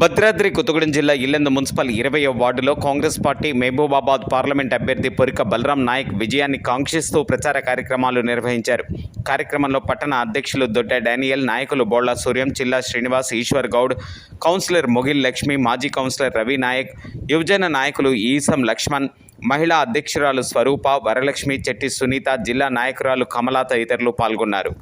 భద్రాద్రి కొత్తగూడెం జిల్లా ఇల్లెందు మున్సిపల్ ఇరవయో వార్డులో కాంగ్రెస్ పార్టీ మహబూబాబాద్ పార్లమెంట్ అభ్యర్థి పొరిక బలరాం నాయక్ విజయాన్ని కాంక్షిస్తూ ప్రచార కార్యక్రమాలు నిర్వహించారు. కార్యక్రమంలో పట్టణ అధ్యక్షులు దొడ్డ డానియల్ నాయకులు బోళ్ళ సూర్యం చిల్లా శ్రీనివాస్ ఈశ్వర్ గౌడ్ కౌన్సిలర్ మొగిల్ లక్ష్మి మాజీ కౌన్సిలర్ రవి నాయక్ యువజన నాయకులు ఈసం లక్ష్మణ్ మహిళా అధ్యక్షురాలు స్వరూప వరలక్ష్మి చెట్టి సునీత జిల్లా నాయకురాలు కమలా తదితరులు పాల్గొన్నారు.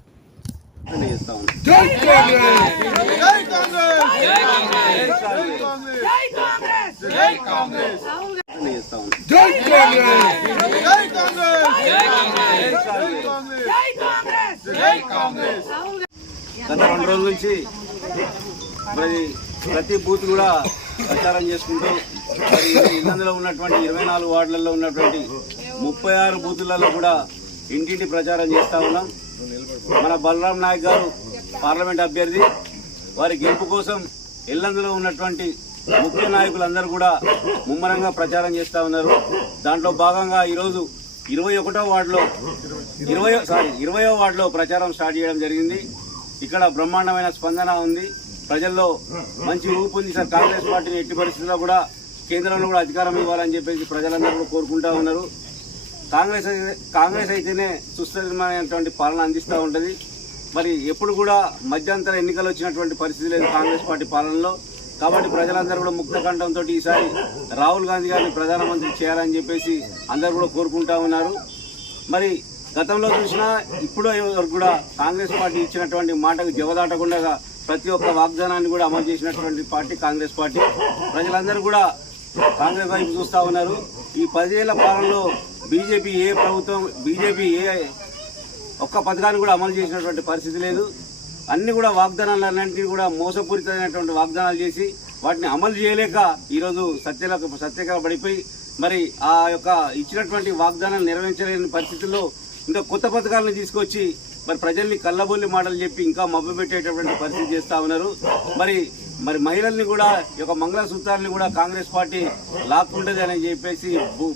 గత రెండు రోజుల నుంచి మరి ప్రతి బూత్ కూడా ప్రచారం చేసుకుంటూ మరి ఇల్లందులో ఉన్నటువంటి ఇరవై నాలుగు వార్డులలో ఉన్నటువంటి ముప్పై ఆరు బూతులలో కూడా ఇంటింటి ప్రచారం చేస్తా ఉన్నాం. మన బలరాం నాయక్ గారు పార్లమెంట్ అభ్యర్థి వారి గెలుపు కోసం ఇల్లందులో ఉన్నటువంటి ముఖ్య నాయకులందరూ కూడా ముమ్మరంగా ప్రచారం చేస్తా ఉన్నారు. దాంట్లో భాగంగా ఈరోజు ఇరవై ఒకటో వార్డులో ఇరవై సారీ ఇరవయో వార్డులో ప్రచారం స్టార్ట్ చేయడం జరిగింది. ఇక్కడ బ్రహ్మాండమైన స్పందన ఉంది. ప్రజల్లో మంచి ఊపు సార్. కాంగ్రెస్ పార్టీని ఎట్టి పరిస్థితుల్లో కూడా కేంద్రంలో కూడా అధికారం ఇవ్వాలని చెప్పేసి ప్రజలందరూ కూడా కోరుకుంటా ఉన్నారు. కాంగ్రెస్ అయితే- కాంగ్రెస్ అయితేనే సుస్థిరమైనటువంటి పాలన అందిస్తూ ఉంటుంది. మరి ఎప్పుడు కూడా మధ్యంతర ఎన్నికలు వచ్చినటువంటి పరిస్థితి లేదు కాంగ్రెస్ పార్టీ పాలనలో. కాబట్టి ప్రజలందరూ కూడా ముక్త కంఠంతో ఈసారి రాహుల్ గాంధీ గారిని ప్రధానమంత్రి చేయాలని చెప్పేసి అందరూ కూడా కోరుకుంటా ఉన్నారు. మరి గతంలో చూసినా ఇప్పుడు వరకు కూడా కాంగ్రెస్ పార్టీ ఇచ్చినటువంటి మాటకు జవదాటకుండా ప్రతి ఒక్క వాగ్దానాన్ని కూడా అమలు చేసినటువంటి పార్టీ కాంగ్రెస్ పార్టీ. ప్రజలందరూ కూడా కాంగ్రెస్ వైపు చూస్తా ఉన్నారు. ఈ పదివేల పాలనలో బీజేపీ ఏ ప్రభుత్వం బీజేపీ ఏ ఒక్క పథకాన్ని కూడా అమలు చేసినటువంటి పరిస్థితి లేదు. అన్ని కూడా వాగ్దానాలు అన్నింటినీ కూడా మోసపూరితమైనటువంటి వాగ్దానాలు చేసి వాటిని అమలు చేయలేక ఈరోజు సత్యలకు సత్యకర పడిపోయి మరి ఆ యొక్క ఇచ్చినటువంటి వాగ్దానాలు నెరవేర్చలేని పరిస్థితుల్లో ఇంకా కొత్త పథకాలను తీసుకొచ్చి మరి ప్రజల్ని కళ్ళబొల్లి మాటలు చెప్పి ఇంకా మబ్బు పెట్టేటటువంటి పరిస్థితి చేస్తా ఉన్నారు. మరి మరి మహిళల్ని కూడా ఈ యొక్క మంగళసూత్రాన్ని కూడా కాంగ్రెస్ పార్టీ లాక్కుంటుంది అని చెప్పేసి బు-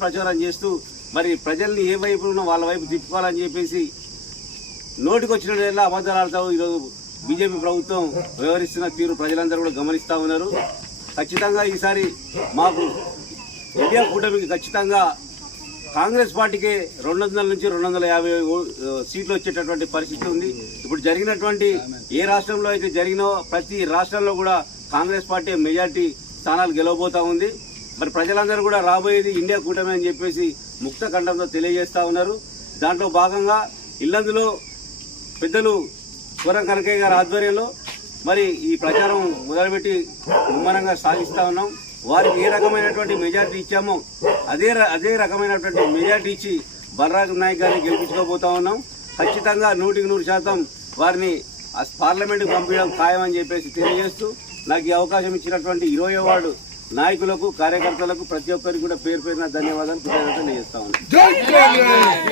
ప్రచారం చేస్తూ మరి ప్రజల్ని ఏ వైపు ఉన్నా వాళ్ళ వైపు తిప్పుకోవాలని చెప్పేసి నోటికి వచ్చినట్టు అబద్ధాలు ఆడతావు. ఈరోజు బీజేపీ ప్రభుత్వం వ్యవహరిస్తున్న తీరు ప్రజలందరూ కూడా గమనిస్తూ ఉన్నారు. ఖచ్చితంగా ఈసారి మాకు ఇండియా కూటమికి ఖచ్చితంగా కాంగ్రెస్ పార్టీకి రెండు వందల నుంచి రెండు వందల యాభై సీట్లు వచ్చేటటువంటి పరిస్థితి ఉంది. ఇప్పుడు జరిగినటువంటి ఏ రాష్ట్రంలో అయితే జరిగినో ప్రతి రాష్ట్రంలో కూడా కాంగ్రెస్ పార్టీ మెజార్టీ స్థానాలు గెలవబోతా ఉంది. మరి ప్రజలందరూ కూడా రాబోయేది ఇండియా కూటమి అని చెప్పేసి ముక్త కంఠంతో తెలియజేస్తూ ఉన్నారు. దాంట్లో భాగంగా ఇల్లందులో పెద్దలు వరం కనకయ్య గారి ఆధ్వర్యంలో మరి ఈ ప్రచారం మొదలుపెట్టి ముమ్మరంగా సాగిస్తా ఉన్నాం. వారికి ఏ రకమైనటువంటి మెజార్టీ ఇచ్చామో అదే అదే రకమైనటువంటి మెజార్టీ ఇచ్చి బలరాజ్ నాయక్ గారిని గెలిపించుకోబోతా ఉన్నాం. ఖచ్చితంగా నూటికి నూరు శాతం వారిని ఆ పార్లమెంట్కి పంపించడం ఖాయమని చెప్పేసి తెలియజేస్తూ నాకు ఈ అవకాశం ఇచ్చినటువంటి ఇరవై వార్డు నాయకులకు కార్యకర్తలకు ప్రతి ఒక్కరికి కూడా పేరు పేరున ధన్యవాదాలు కృతజ్ఞతలు తెలియజేస్తా ఉన్నాను